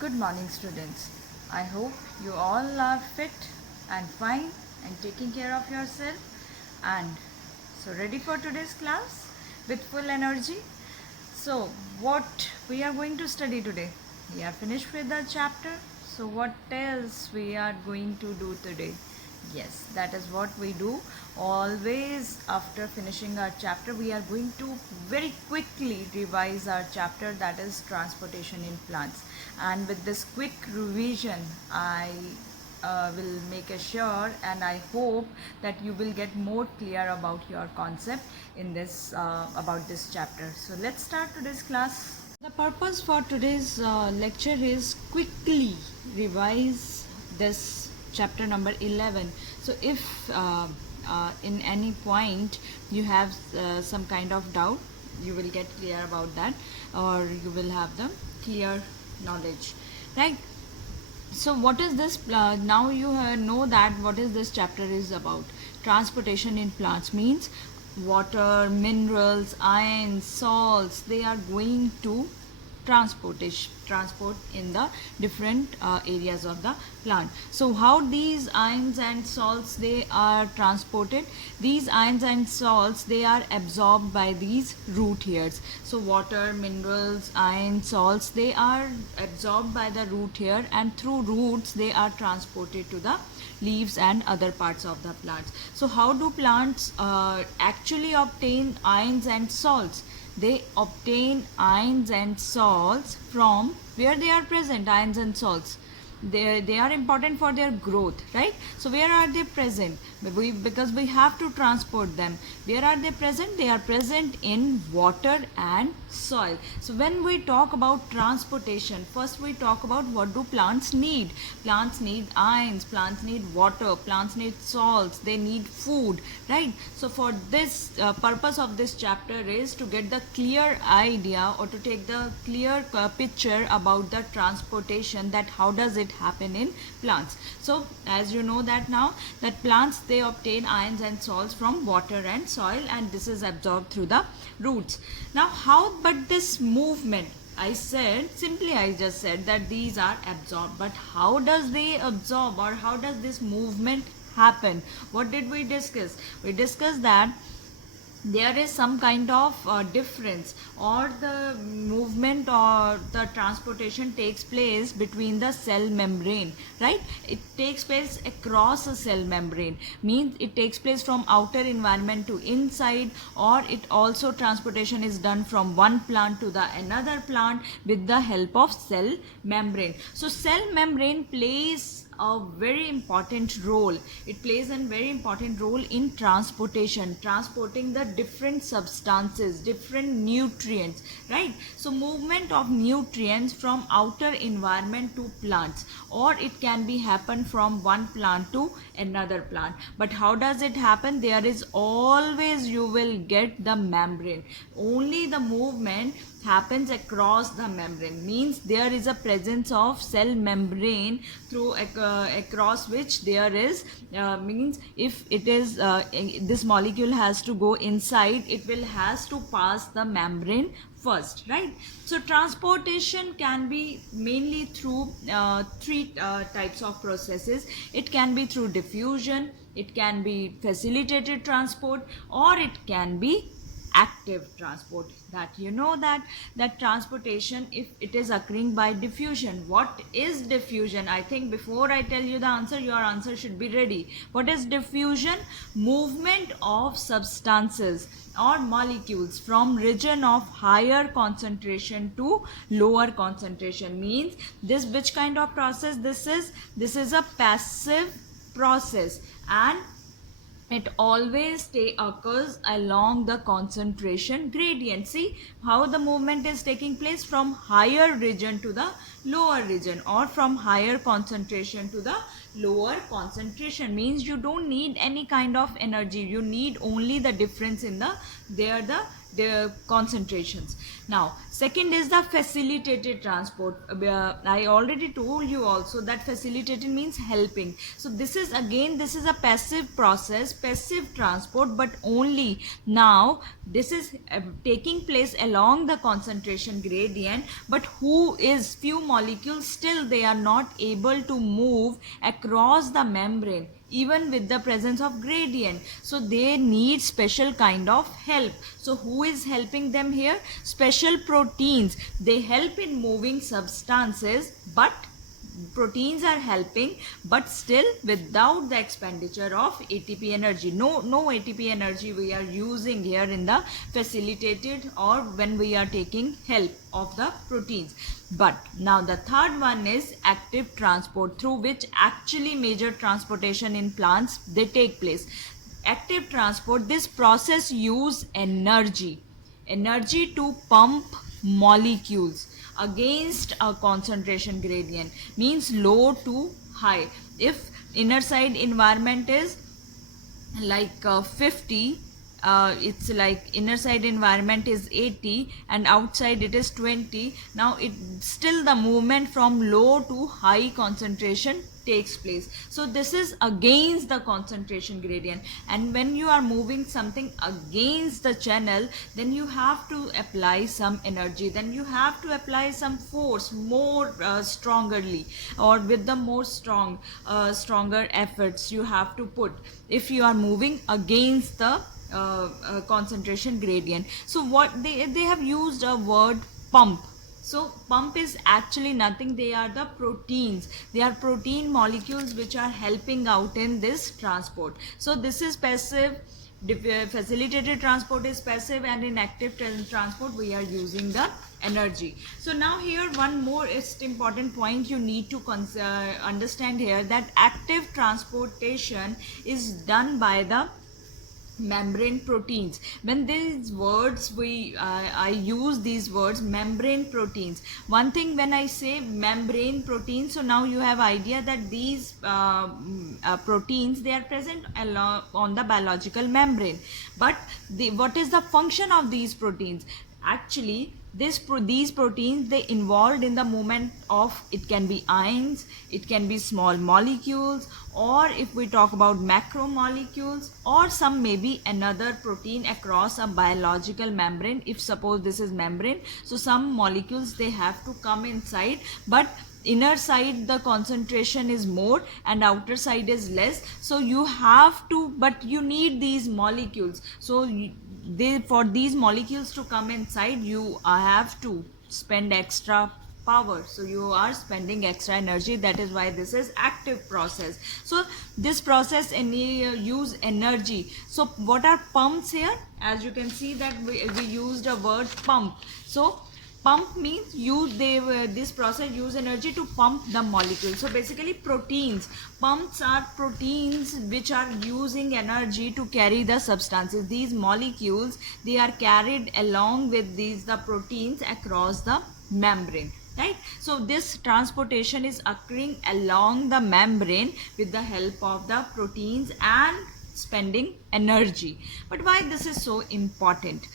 Good morning, students. I hope you all are fit and fine and taking care of yourself and so ready for today's class with full energy. So, what we are going to study today? We are finished with the chapter. So, what else we are going to do today? Yes, that is what we do. Always after finishing our chapter, we are going to very quickly revise our chapter, that is transportation in plants. And with this quick revision, I will make sure and I hope that you will get more clear about your concept in this about this chapter. So let's start today's class. The purpose for today's lecture is quickly revise this chapter number 11. So if in any point you have some kind of doubt, you will get clear about that, or you will have the clear knowledge, right? So what is this now you know that what is this chapter is about. Transportation in plants means water, minerals, ions, salts, they are going to transport in the different areas of the plant. So how these ions and salts they are transported? These ions and salts they are absorbed by these root hairs. So water, minerals, ions, salts, they are absorbed by the root hair, and through roots they are transported to the leaves and other parts of the plants. So how do plants actually obtain ions and salts? They obtain ions and salts from where they are present. Ions and salts, they are important for their growth, right? So where are they present? Because we have to transport them. Where are they present? They are present in water and soil. So when we talk about transportation, first we talk about what do plants need. Plants need ions, plants need water, plants need salts, they need food, right? So for this purpose of this chapter is to get the clear idea, or to take the clear picture about the transportation, that how does it happen in plants. So as you know that now that plants they obtain ions and salts from water and soil, and this is absorbed through the roots. Now how, but this movement, I just said that these are absorbed, but how does they absorb, or how does this movement happen? What did we discuss? We discussed that there is some kind of difference, or the movement or the transportation takes place between the cell membrane, right? It takes place across a cell membrane, means it takes place from outer environment to inside, or it also transportation is done from one plant to the another plant with the help of cell membrane. So cell membrane plays a very important role. It plays a very important role in transportation, transporting the different substances, different nutrients, right? So movement of nutrients from outer environment to plants, or it can be happen from one plant to another plant. But how does it happen? There is always, you will get the membrane. Only the movement happens across the membrane, means there is a presence of cell membrane through across which there is means if it is this molecule has to go inside, it will has to pass the membrane first, right? So transportation can be mainly through three types of processes. It can be through diffusion, it can be facilitated transport, or it can be active transport. That you know that transportation, if it is occurring by diffusion. What is diffusion? I think before I tell you the answer, your answer should be ready. What is diffusion? Movement of substances or molecules from region of higher concentration to lower concentration. Means this, which kind of process this is a passive process, and it always occurs along the concentration gradient. See how the movement is taking place from higher region to the lower region, or from higher concentration to the lower concentration. Means you don't need any kind of energy, you need only the difference in the the concentrations. Now second is the facilitated transport. I already told you also that facilitated means helping. So this is again, this is a passive process, passive transport, but only now this is taking place along the concentration gradient, but who is few molecules still they are not able to move across the membrane even with the presence of gradient, so they need special kind of help. So who is helping them here? Special proteins. They help in moving substances, but proteins are helping, but still without the expenditure of ATP energy. No ATP energy we are using here in the facilitated or when we are taking help of the proteins. But now the third one is active transport, through which actually major transportation in plants they take place. Active transport, this process use energy to pump molecules against a concentration gradient, means low to high. If inner side environment is like 50, it's like inner side environment is 80 and outside it is 20. Now it still the movement from low to high concentration takes place. So this is against the concentration gradient, and when you are moving something against the channel, then you have to apply some energy, then you have to apply some force more strongerly, or with the more stronger efforts you have to put if you are moving against the concentration gradient. So what they have used a word pump. So pump is actually nothing, they are the proteins, they are protein molecules which are helping out in this transport. So this is passive, facilitated transport is passive, and in active transport we are using the energy. So now here one more is important point you need to understand here, that active transportation is done by the membrane proteins. When these words I use these words membrane proteins, one thing when I say membrane proteins, so now you have idea that these proteins they are present on the biological membrane. But what is the function of these proteins? Actually these proteins they involved in the movement of, it can be ions, it can be small molecules, or if we talk about macromolecules, or some maybe another protein across a biological membrane. If suppose this is membrane, so some molecules they have to come inside, but inner side the concentration is more and outer side is less, so you have to, but you need these molecules. So for these molecules to come inside, you have to spend extra power, so you are spending extra energy. That is why this is active process. So this process use energy. So what are pumps here? As you can see that we used a word pump. So pump means this process use energy to pump the molecule. So basically proteins, pumps are proteins which are using energy to carry the substances. These molecules they are carried along with the proteins across the membrane, right? So this transportation is occurring along the membrane with the help of the proteins and spending energy. But why this is so important?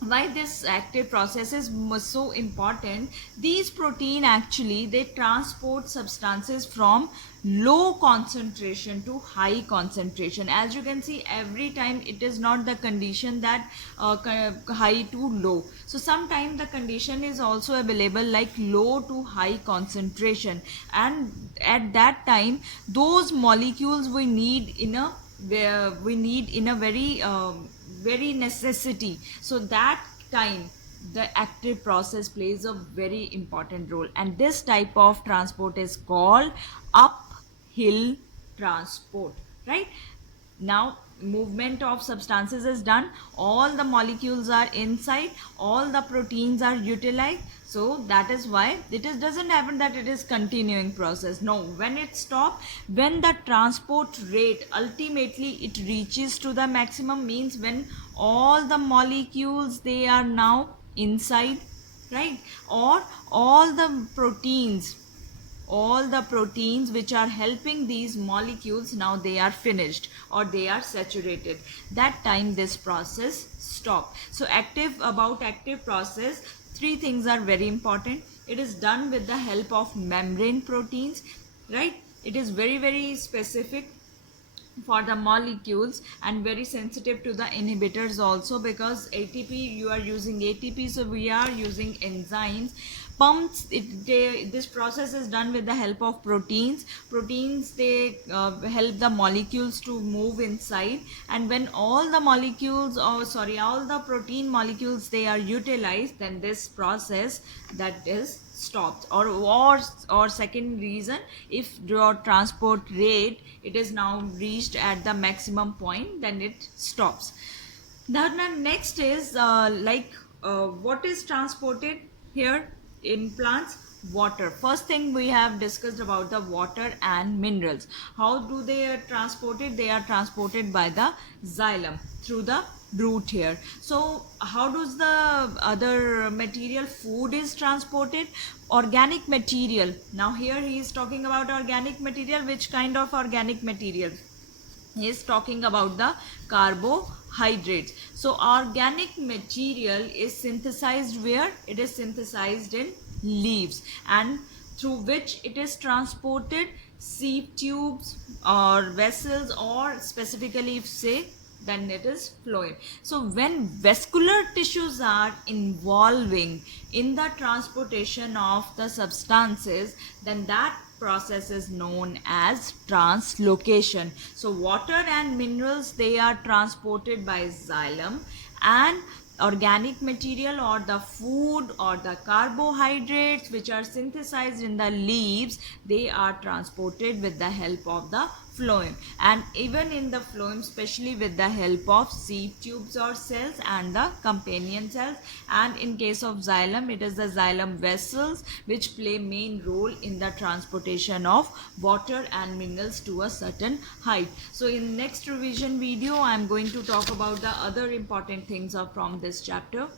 Why this active process is so important? These protein actually they transport substances from low concentration to high concentration. As you can see, every time it is not the condition that high to low. So sometimes the condition is also available like low to high concentration, and at that time those molecules we need in a very necessity. So that time the active process plays a very important role, and this type of transport is called uphill transport, right? Now movement of substances is done, all the molecules are inside, all the proteins are utilized. So that is why doesn't happen that it is continuing process. No, when it stops, when the transport rate ultimately it reaches to the maximum, means when all the molecules they are now inside, right? Or all the proteins all the proteins which are helping these molecules, now they are finished or they are saturated. That time this process stop. So active process, three things are very important. It is done with the help of membrane proteins, right? It is very specific for the molecules and very sensitive to the inhibitors also, because ATP, you are using ATP, so we are using enzymes. Pumps, this process is done with the help of proteins. They help the molecules to move inside, and when all the molecules, or sorry, all the protein molecules, they are utilized, then this process that is stops. Or second reason, if your transport rate, it is now reached at the maximum point, then it stops. Now next is what is transported here in plants? Water. First thing we have discussed about the water and minerals. How do they are transported? They are transported by the xylem through the root here. So how does the other material, food, is transported? Organic material. Now here he is talking about organic material. Which kind of organic material? He is talking about the carbohydrates. So organic material is synthesized where? It is synthesized in leaves, and through which it is transported? Sieve tubes or vessels, or specifically if say, then it is phloem. So when vascular tissues are involving in the transportation of the substances, then that process is known as translocation. So water and minerals, they are transported by xylem, and organic material or the food or the carbohydrates which are synthesized in the leaves, they are transported with the help of the phloem. And even in the phloem, especially with the help of sieve tubes or cells and the companion cells. And in case of xylem, it is the xylem vessels which play main role in the transportation of water and minerals to a certain height. So in next revision video, I am going to talk about the other important things from this chapter.